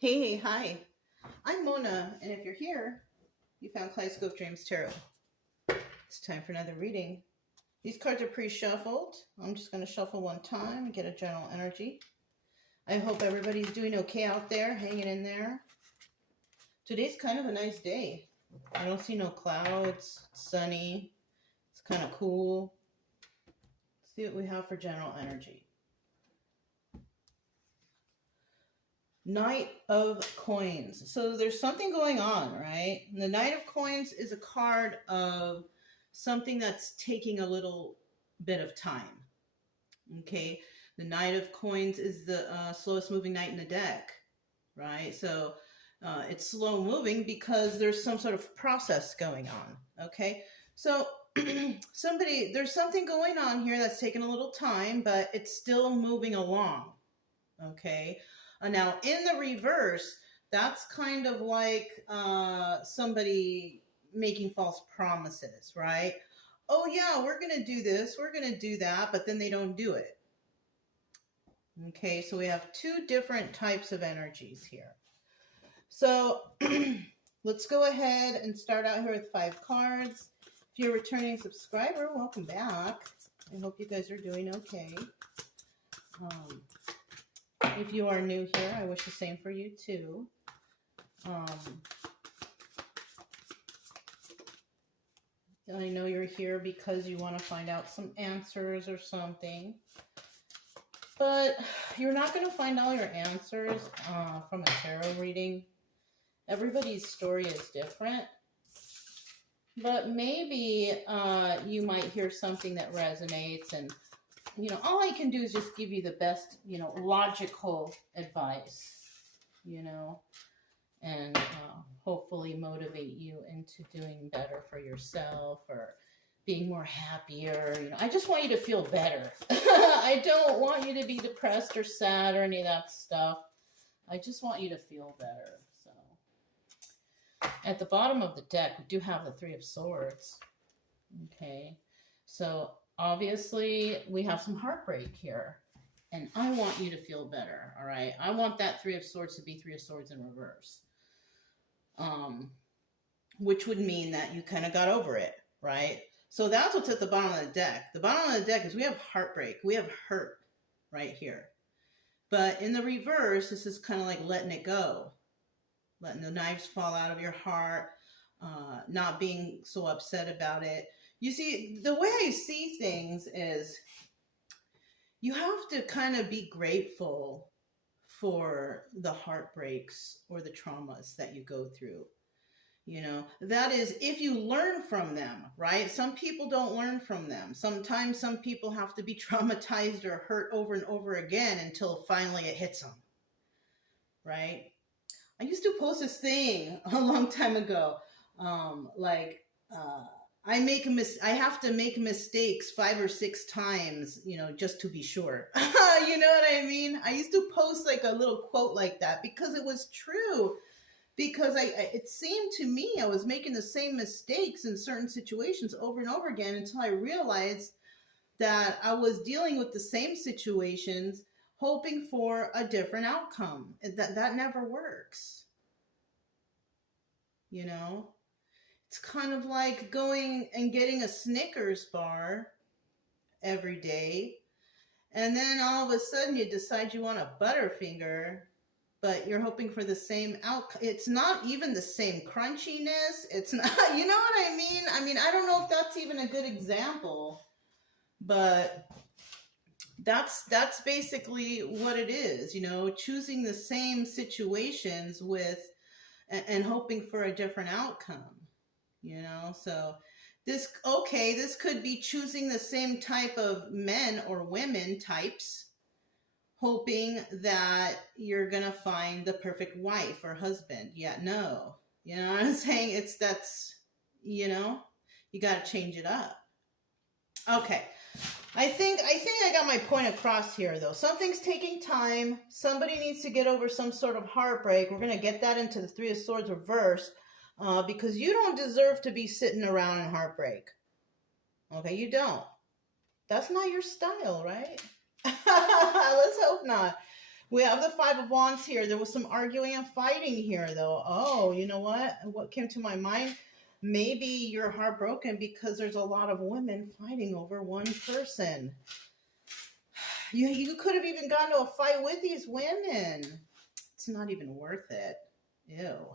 Hey, hi. I'm Mona, and if you're here, you found Kaleidoscope Dreams Tarot. It's time for another reading. These cards are pre-shuffled. I'm just going to shuffle one time and get a general energy. I hope everybody's doing okay out there, hanging in there. Today's kind of a nice day. I don't see no clouds. It's sunny. It's kind of cool. Let's see what we have for general energy. Knight of Coins. So there's something going on, right? And the Knight of Coins is a card of something that's taking a little bit of time. Okay, the Knight of Coins is the slowest moving knight in the deck, right? So it's slow moving because there's some sort of process going on. Okay, so there's something going on here that's taking a little time, but it's still moving along. Okay. Now, in the reverse, that's kind of like somebody making false promises, right? Oh, yeah, we're going to do this, we're going to do that, but then they don't do it. Okay, so we have two different types of energies here. So let's go ahead and start out here with 5 cards. If you're a returning subscriber, welcome back. I hope you guys are doing okay. If you are new here, I wish the same for you too. I know you're here because you want to find out some answers or something. But you're not going to find all your answers from a tarot reading. Everybody's story is different. But maybe you might hear something that resonates, and all I can do is just give you the best, logical advice, and hopefully motivate you into doing better for yourself or being more happier. I just want you to feel better. I don't want you to be depressed or sad or any of that stuff. I just want you to feel better. So at the bottom of the deck, we do have the 3 of Swords. Okay, so obviously, we have some heartbreak here, and I want you to feel better, all right? I want that 3 of Swords to be 3 of Swords in reverse, which would mean that you kind of got over it, right? So that's what's at the bottom of the deck. The bottom of the deck is we have heartbreak. We have hurt right here. But in the reverse, this is kind of like letting it go, letting the knives fall out of your heart, not being so upset about it. You see, the way I see things is you have to kind of be grateful for the heartbreaks or the traumas that you go through. That is, if you learn from them, right? Some people don't learn from them. Sometimes some people have to be traumatized or hurt over and over again until finally it hits them, right? I used to post this thing a long time ago, I have to make mistakes 5 or 6 times, just to be sure. You know what I mean? I used to post like a little quote like that because it was true. Because it seemed to me I was making the same mistakes in certain situations over and over again until I realized that I was dealing with the same situations, hoping for a different outcome. That never works. It's kind of like going and getting a Snickers bar every day, and then all of a sudden you decide you want a Butterfinger, but you're hoping for the same outcome. It's not even the same crunchiness. It's not, you know what I mean? I don't know if that's even a good example, but that's basically what it is, choosing the same situations and hoping for a different outcome. So this could be choosing the same type of men or women types, hoping that you're going to find the perfect wife or husband. Yeah, no. You know what I'm saying? You got to change it up. Okay. I think I got my point across here, though. Something's taking time. Somebody needs to get over some sort of heartbreak. We're going to get that into the 3 of Swords reverse. Because you don't deserve to be sitting around in heartbreak. Okay, you don't. That's not your style, right? Let's hope not. We have the Five of Wands here. There was some arguing and fighting here, though. Oh, you know what? What came to my mind? Maybe you're heartbroken because there's a lot of women fighting over one person. You could have even gotten to a fight with these women. It's not even worth it. Ew.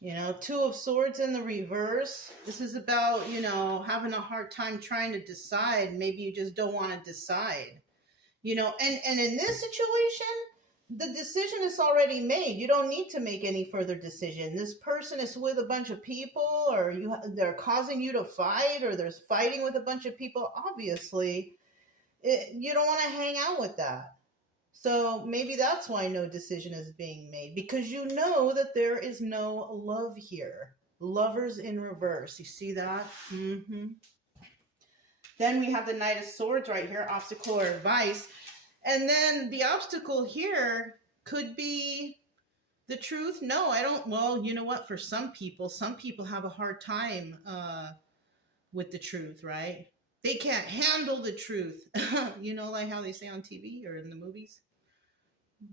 You know, Two of Swords in the reverse. This is about, you know, having a hard time trying to decide. Maybe you just don't want to decide. You know, and in this situation, the decision is already made. You don't need to make any further decision. This person is with a bunch of people, or they're causing you to fight, or there's fighting with a bunch of people. Obviously, you don't want to hang out with that. So maybe that's why no decision is being made, because you know that there is no love here. Lovers in reverse. You see that? Mm-hmm. Then we have the Knight of Swords right here, obstacle or advice. And then the obstacle here could be the truth. No, I don't. Well, you know what? For some people have a hard time with the truth, right? They can't handle the truth. You know, like how they say on TV or in the movies.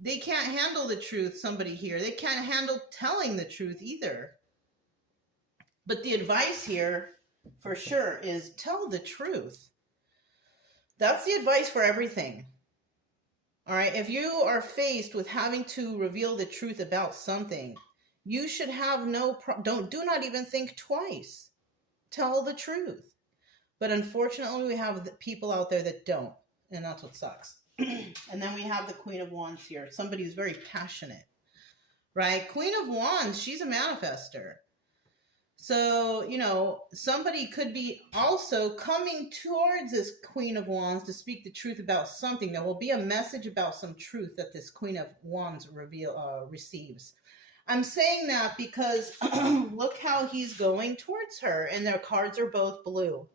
They can't handle the truth, somebody here. They can't handle telling the truth either. But the advice here, for sure, is tell the truth. That's the advice for everything. All right, if you are faced with having to reveal the truth about something, you should have do not even think twice. Tell the truth. But unfortunately, we have people out there that don't, and that's what sucks. And then we have the Queen of Wands here. Somebody who's very passionate, right? Queen of Wands, she's a manifester. So, you know, somebody could be also coming towards this Queen of Wands to speak the truth about something. There will be a message about some truth that this Queen of Wands receives. I'm saying that because look how he's going towards her, and their cards are both blue.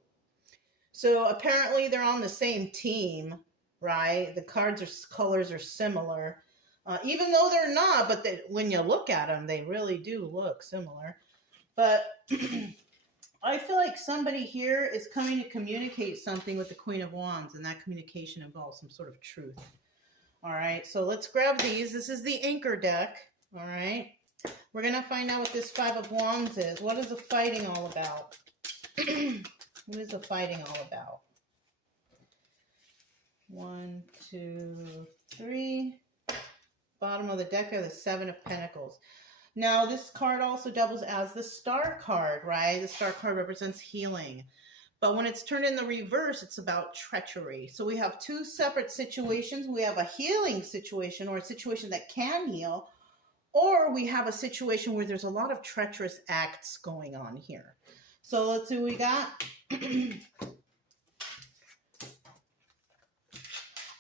So apparently they're on the same team, right? The colors are similar, even though they're not, but when you look at them, they really do look similar. But I feel like somebody here is coming to communicate something with the Queen of Wands, and that communication involves some sort of truth. All right, so let's grab these. This is the Anchor deck, all right? We're going to find out what this Five of Wands is. What is the fighting all about? What is the fighting all about? 1, 2, 3. Bottom of the deck are the Seven of Pentacles. Now, this card also doubles as the Star card, right? The Star card represents healing. But when it's turned in the reverse, it's about treachery. So we have two separate situations. We have a healing situation, or a situation that can heal, or we have a situation where there's a lot of treacherous acts going on here. So let's see what we got.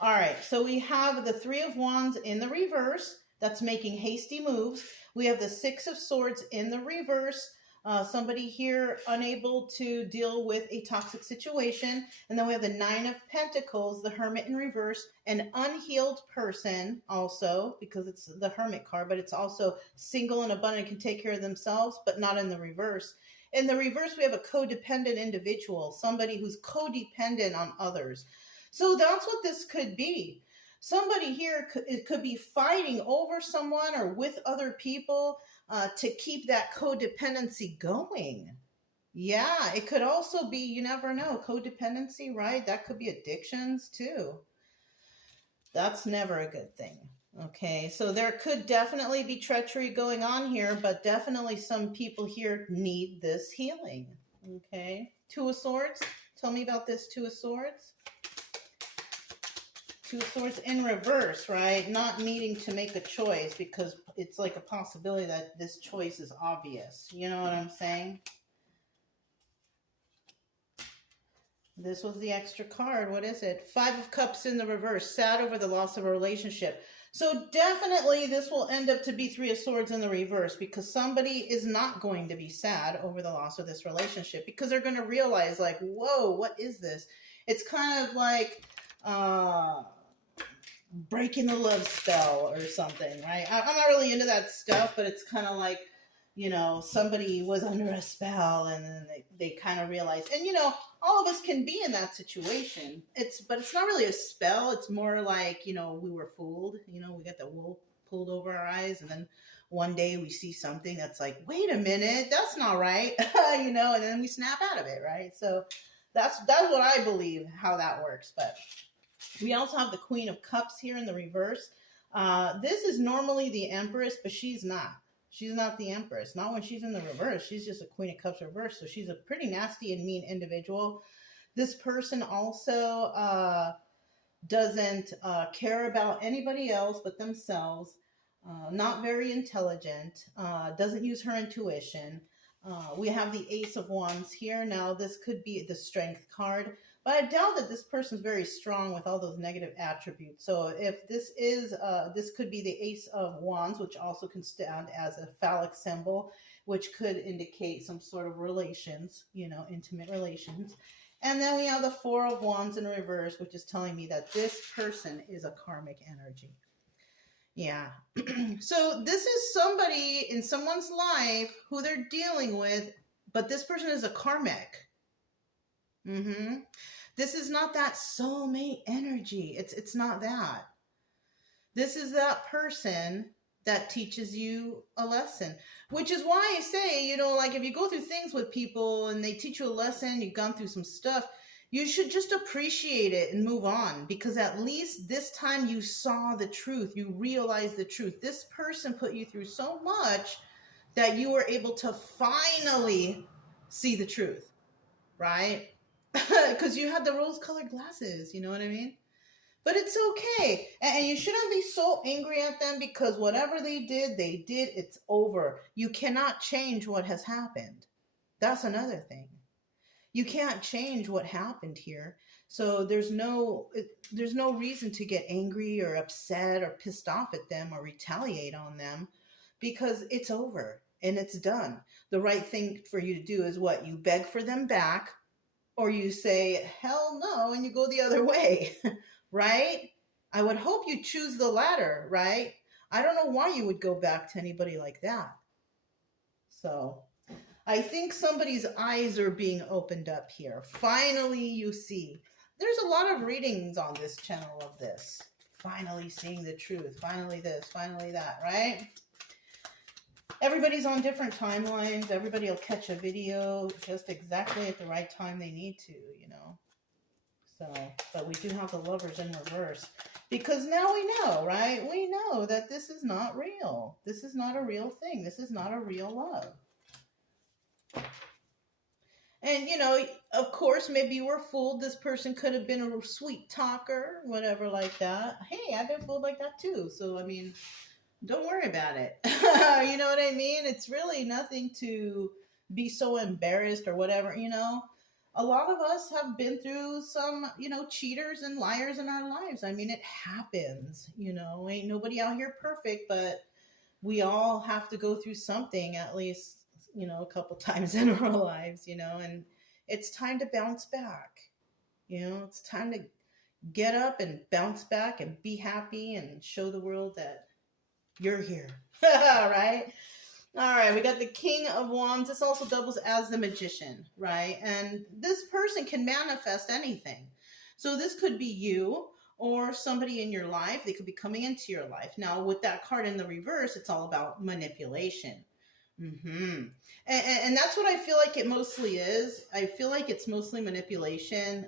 All right, so we have the Three of Wands in the reverse. That's making hasty moves. We have the Six of Swords in the reverse. Somebody here unable to deal with a toxic situation. And then we have the Nine of Pentacles, the Hermit in reverse, an unhealed person also, because it's the Hermit card, but it's also single and abundant, can take care of themselves, but not in the reverse. In the reverse, we have a codependent individual, somebody who's codependent on others. So that's what this could be. Somebody here could be fighting over someone or with other people to keep that codependency going. Yeah, it could also be, you never know, codependency, right? That could be addictions too. That's never a good thing. Okay, so there could definitely be treachery going on here, but definitely some people here need this healing. Okay, Two of Swords. Tell me about this Two of Swords. Two of Swords in reverse, right? Not needing to make a choice because it's like a possibility that this choice is obvious. You know what I'm saying? This was the extra card. What is it? Five of Cups in the reverse. Sad over the loss of a relationship. So definitely this will end up to be Three of Swords in the reverse, because somebody is not going to be sad over the loss of this relationship, because they're going to realize, like, whoa, what is this? It's kind of like breaking the love spell or something, right? I'm not really into that stuff, but it's kind of like you know, somebody was under a spell, and then they kind of realized, and you know, all of us can be in that situation. But it's not really a spell. It's more like, you know, we were fooled. You know, we got the wool pulled over our eyes, and then one day we see something that's like, wait a minute, that's not right. You know, and then we snap out of it, right? So that's what I believe how that works. But we also have the Queen of Cups here in the reverse. This is normally the Empress, but she's not. She's not the Empress. Not when she's in the reverse. She's just a Queen of Cups reverse. So she's a pretty nasty and mean individual. This person also doesn't care about anybody else but themselves. Not very intelligent. Doesn't use her intuition. We have the Ace of Wands here. Now, this could be the Strength card. But I doubt that this person's very strong with all those negative attributes. So if this is, this could be the Ace of Wands, which also can stand as a phallic symbol, which could indicate some sort of relations, you know, intimate relations. And then we have the Four of Wands in reverse, which is telling me that this person is a karmic energy. Yeah. So this is somebody in someone's life who they're dealing with, but this person is a karmic. This is not that soulmate energy. It's not that. This is that person that teaches you a lesson, which is why I say, you know, like if you go through things with people and they teach you a lesson, you've gone through some stuff, you should just appreciate it and move on, because at least this time you saw the truth. You realized the truth. This person put you through so much that you were able to finally see the truth, right? Because you had the rose-colored glasses, you know what I mean? But it's okay. And you shouldn't be so angry at them, because whatever they did, it's over. You cannot change what has happened. That's another thing. You can't change what happened here. So there's no reason to get angry or upset or pissed off at them or retaliate on them, because it's over and it's done. The right thing for you to do is what? You beg for them back, or you say, hell no, and you go the other way, right? I would hope you choose the latter, right? I don't know why you would go back to anybody like that. So I think somebody's eyes are being opened up here. Finally, you see. There's a lot of readings on this channel of this. Finally seeing the truth. Finally this, finally that, right? Everybody's on different timelines. Everybody will catch a video just exactly at the right time they need to, you know. So, but we do have the Lovers in reverse, because now we know, right? We know that this is not real. This is not a real thing. This is not a real love. And, you know, of course, maybe you were fooled. This person could have been a sweet talker, whatever like that. Hey, I've been fooled like that too. So, I mean, don't worry about it. You know what I mean? It's really nothing to be so embarrassed or whatever, you know. A lot of us have been through some, you know, cheaters and liars in our lives. I mean, it happens, you know. Ain't nobody out here perfect, but we all have to go through something at least, you know, a couple times in our lives, you know, and it's time to bounce back. You know, it's time to get up and bounce back and be happy and show the world that you're here. Right? All right, we got the King of Wands. This also doubles as the Magician, right? And this person can manifest anything. So this could be you or somebody in your life. They could be coming into your life. Now, with that card in the reverse, it's all about manipulation. And that's what I feel like it mostly is. I feel like it's mostly manipulation,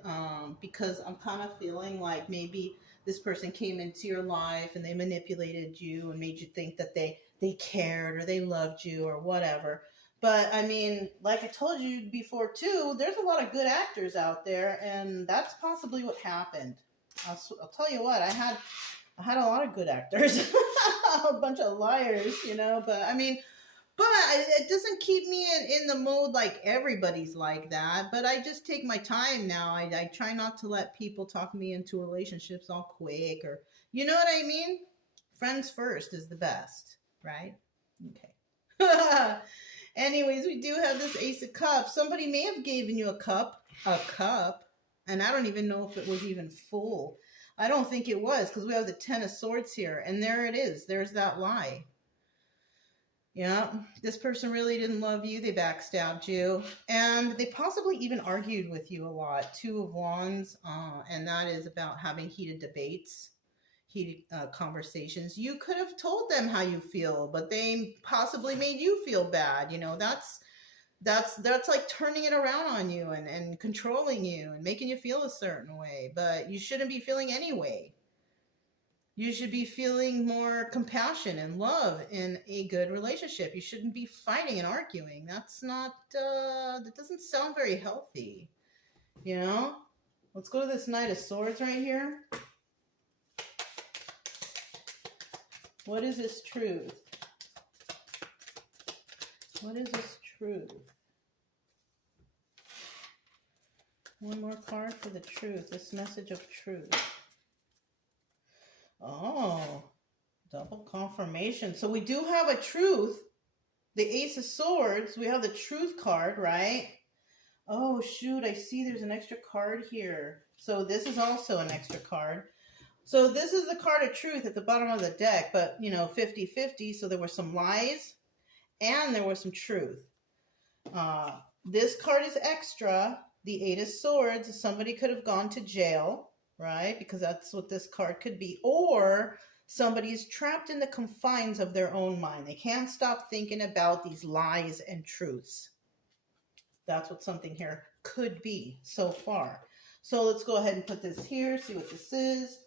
because I'm kind of feeling like maybe this person came into your life and they manipulated you and made you think that they cared or they loved you or whatever. But I mean, like I told you before too, there's a lot of good actors out there, and that's possibly what happened. I'll tell you what, I had a lot of good actors, a bunch of liars, you know. But I mean, but it doesn't keep me in the mode like everybody's like that. But I just take my time now. I try not to let people talk me into relationships all quick, or, you know what I mean? Friends first is the best, right? Okay. Anyways, we do have this Ace of Cups. Somebody may have given you a cup, and I don't even know if it was even full. I don't think it was, because we have the Ten of Swords here, and there it is. There's that lie. Yeah, this person really didn't love you. They backstabbed you. And they possibly even argued with you a lot. Two of Wands, and that is about having heated debates, heated conversations. You could have told them how you feel, but they possibly made you feel bad. You know, that's like turning it around on you and controlling you and making you feel a certain way. But you shouldn't be feeling anyway. You should be feeling more compassion and love in a good relationship. You shouldn't be fighting and arguing. That's not, that doesn't sound very healthy, you know? Let's go to this Knight of Swords right here. What is this truth? What is this truth? One more card for the truth. This message of truth. Oh, double confirmation. So we do have a truth. The Ace of Swords. We have the truth card, right? Oh, shoot. I see there's an extra card here. So this is also an extra card. So this is the card of truth at the bottom of the deck, but, you know, 50-50. So there were some lies and there was some truth. This card is extra. The Eight of Swords. Somebody could have gone to jail, right? Because that's what this card could be. Or somebody is trapped in the confines of their own mind. They can't stop thinking about these lies and truths. That's what something here could be so far. So let's go ahead and put this here, see what this is.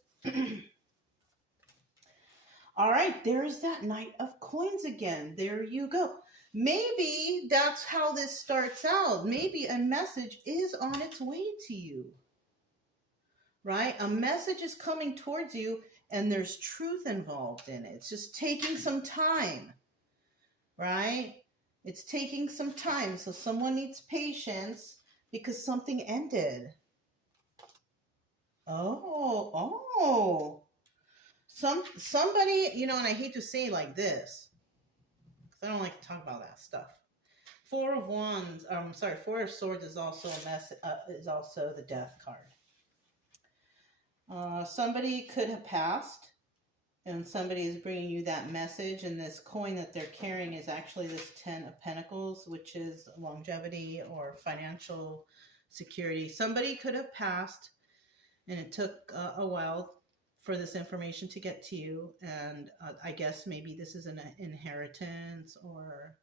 All right, there's that Knight of Coins again. There you go. Maybe that's how this starts out. Maybe a message is on its way to you, right? A message is coming towards you and there's truth involved in it. It's just taking some time, right? It's taking some time. So someone needs patience because something ended. Oh. Somebody, you know, and I hate to say it like this, because I don't like to talk about that stuff. Four of Swords is also is also the Death card. Somebody could have passed, and somebody is bringing you that message, and this coin that they're carrying is actually this 10 of Pentacles, which is longevity or financial security. Somebody could have passed, and it took a while for this information to get to you, and I guess maybe this is an inheritance, or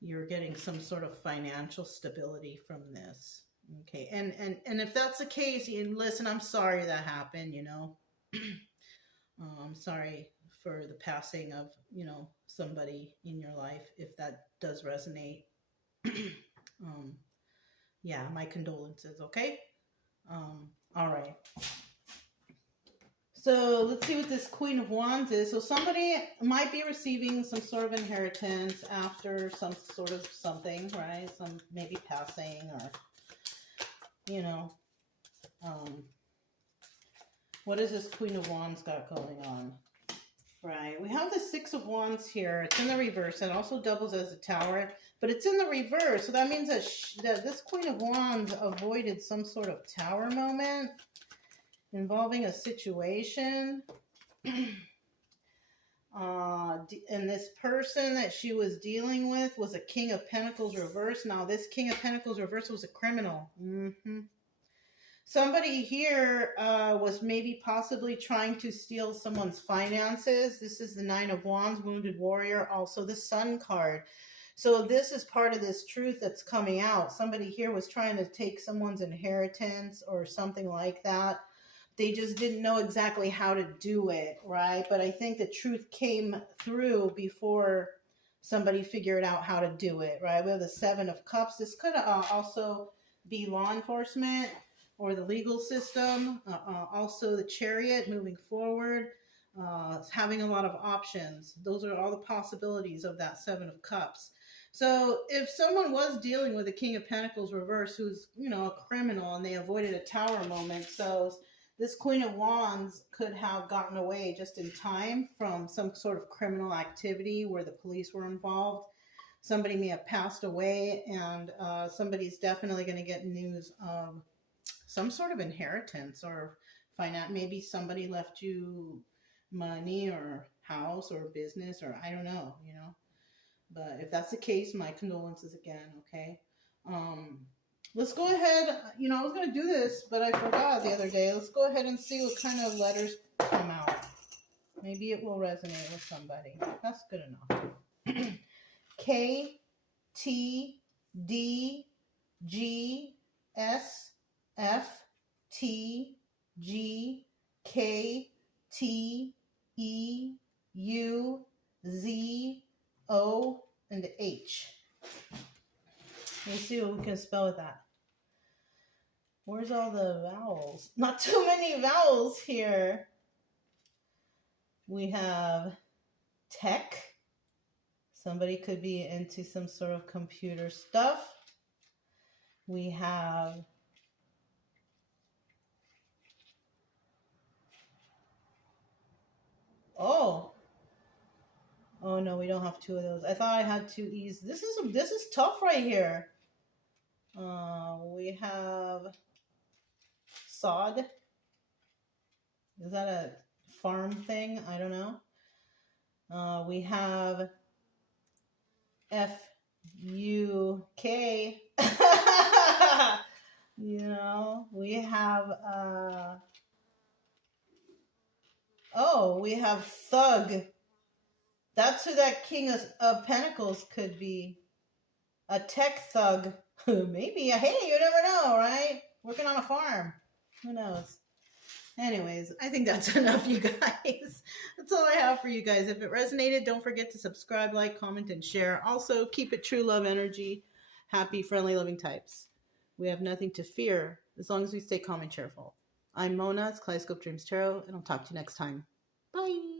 you're getting some sort of financial stability from this. Okay, and if that's the case, listen, I'm sorry that happened, you know. I'm sorry for the passing of, you know, somebody in your life, if that does resonate. Yeah, my condolences, okay? All right. So let's see what this Queen of Wands is. So somebody might be receiving some sort of inheritance after some sort of something, right? Some maybe passing, or, you know, what is this Queen of Wands got going on? Right, we have the Six of Wands here. It's in the reverse. It also doubles as a Tower, but it's in the reverse. So that means that this Queen of Wands avoided some sort of Tower moment involving a situation. And this person that she was dealing with was a King of Pentacles reverse. Now, this King of Pentacles reverse was a criminal. Somebody here was maybe possibly trying to steal someone's finances. This is the Nine of Wands, Wounded Warrior, also the Sun card. So this is part of this truth that's coming out. Somebody here was trying to take someone's inheritance or something like that. They just didn't know exactly how to do it, right? But I think the truth came through before somebody figured out how to do it, right? We have the Seven of Cups. This could also be law enforcement or the legal system. Also the Chariot, moving forward, having a lot of options. Those are all the possibilities of that Seven of Cups. So if someone was dealing with a King of Pentacles reverse who's, you know, a criminal, and they avoided a Tower moment, so this Queen of Wands could have gotten away just in time from some sort of criminal activity where the police were involved. Somebody may have passed away, and somebody's definitely going to get news of some sort of inheritance or finance. Maybe somebody left you money or house or business, or I don't know, you know. But if that's the case, my condolences again, okay? Let's go ahead. I was going to do this, but I forgot the other day. Let's go ahead and see what kind of letters come out. Maybe it will resonate with somebody. That's good enough. K, T, D, G, S, F, T, G, K, T, E, U, Z, O, and H. Let's see what we can spell with that. Where's all the vowels? Not too many vowels here. We have tech. Somebody could be into some sort of computer stuff. We have oh no, we don't have two of those. I thought I had two E's. This is tough right here. We have sod. Is that a farm thing? I don't know. We have F-U-K. We have we have thug. That's who that King of Pentacles could be. A tech thug. Maybe. Hey, you never know, right? Working on a farm. Who knows? Anyways, I think that's enough, you guys. That's all I have for you guys. If it resonated, don't forget to subscribe, like, comment, and share. Also, keep it true love energy. Happy, friendly, loving types. We have nothing to fear as long as we stay calm and cheerful. I'm Mona. It's Kaleidoscope Dreams Tarot, and I'll talk to you next time. Bye.